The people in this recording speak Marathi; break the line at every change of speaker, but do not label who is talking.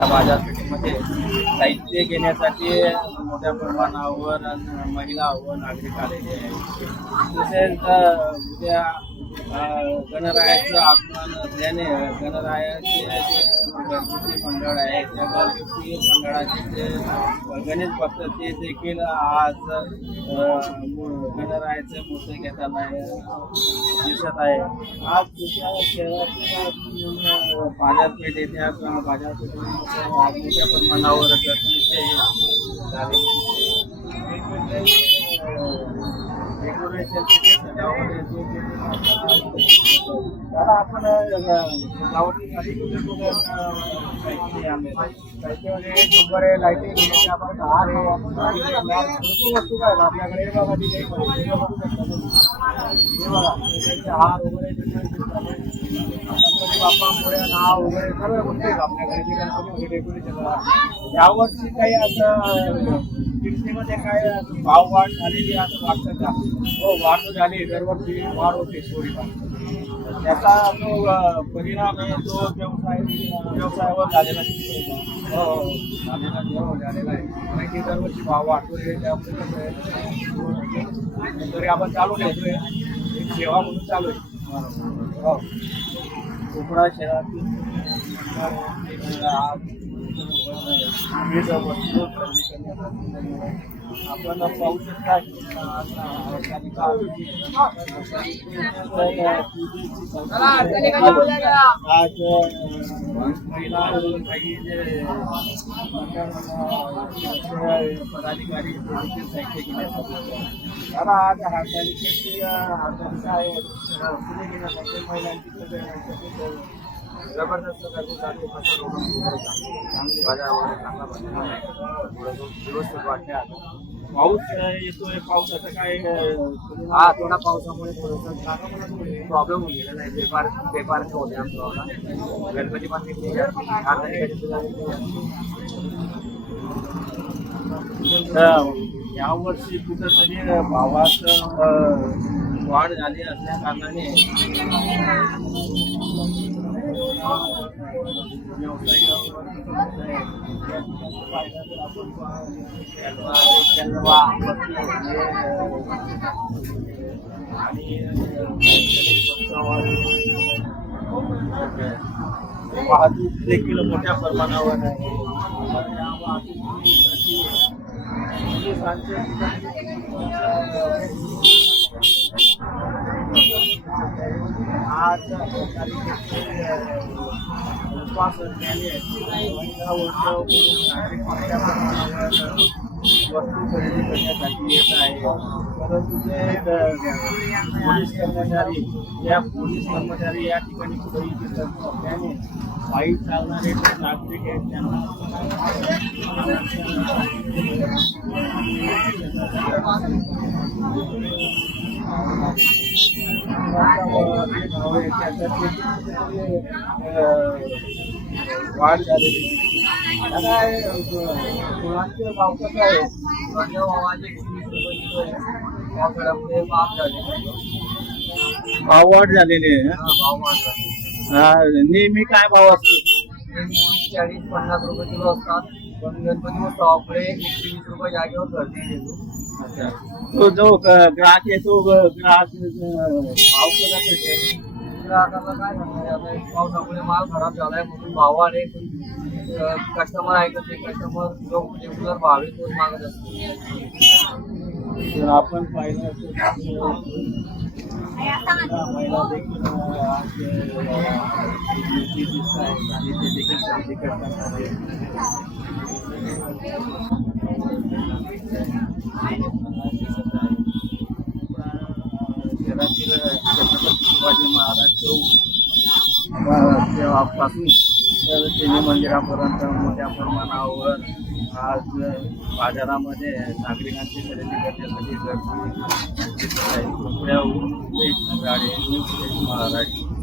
बाजारपेठेमध्ये साहित्य घेण्यासाठी मोठ्या प्रमाणावर महिला व नागरिक आलेले आहेत. तसेच उद्या गणरायाचं आगमन असल्याने गणरायाचे जे गणपती मंडळ आहे त्या गणपती मंडळाचे जे गणेश भक्त ते देखील आज गणरायाचे मूर्ती घेताना दिसत आहे. आज दुसऱ्या शहरातील बाजारपेठ येथे बाजारपेठेमध्ये आज मोठ्या प्रमाणावर गर्दीचे झाले. वेगवेगळे त्याला आपण साहित्य वस्तू काय आपल्याकडे हार वगैरे नाव वगैरे सर्व गोष्टी आपल्याकडे जे गणपती वगैरे डेकोरेशन यावर्षी काही असं किमतीमध्ये काय भाव भाववाढ झालेली असं वाटतं का? हो वाढ झाली. दरवर्षी वाढ होते थोडीफार. त्याचा जो परिणाम आहे तो व्यवसाय व्यवसायावर झालेला हो, हो झालेला हो, झालेला आहे. कारण की दरवर्षी भाव वाढतो त्यामुळे हो. तरी आपण चालू ठेवतोय. एक सेवा म्हणून चालू आहे. हो. कोकणा शहरातील विविध वस्तू खरेदी आपण पाहू शकता की आज महिला काही पदाधिकारी ते आज हरतालिकेची हरतालिका आहे पुणे महिलांची जबरदस्त गर्दी चालू. चांगली वगैरे चांगला व्यवस्थित पाऊस येतोय? पावसाचं काय हा थोडा पावसामुळे थोडंसं प्रॉब्लेम होऊन गेलेला आहे. व्यापार व्यापार होते आमचा गणपती पण तिथे यावर्षी कुठंतरी भावात वाढ झाली असल्या कारणाने वाहतूक देखील मोठ्या प्रमाणावर आहे वाहतुकीसाठी आज वस्तू खरेदी करण्यासाठी येत आहे परंतु जे पोलीस कर्मचारी या पोलीस कर्मचारी या ठिकाणी कुठेही दिसत नसल्याने पायी चालणारे नागरिक आहेत त्यांना वाढ झालेली फुलांचे भाव कसं आहे महाग झाले भाव वाढ झालेली आहे
भाव वाढ झाले.
हा, नेहमी काय भाव असतो?
चाळीस पन्नास रुपये किलो असतात. पण गणपती उत्सवामुळे एकशे वीस रुपये जागेवर गर्दी येतो
तो जो ग्राहक आहे तो ग- ग्राहक भाव कसा करते
ग्राहकाला काय सांगणार आहे? आता एक पावसामुळे माल खराब झालाय म्हणून भाव वाढे कस्टमर ऐकत नाही कस्टमर जो रेग्युलर भाव आहे तोच मागत असतो.
तर आपण पाहिलं महिला देखील आज दिसत आहेत आणि ते देखील खरेदी करताना. शहरातील छत्रपती शिवाजी महाराज चौक तेव्हापासून तर शनी मंदिरापर्यंत मोठ्या प्रमाणावर आज बाजारामध्ये नागरिकांची खरेदी करण्यासाठी गर्दी दिसत आहे गाडी महाराष्ट्र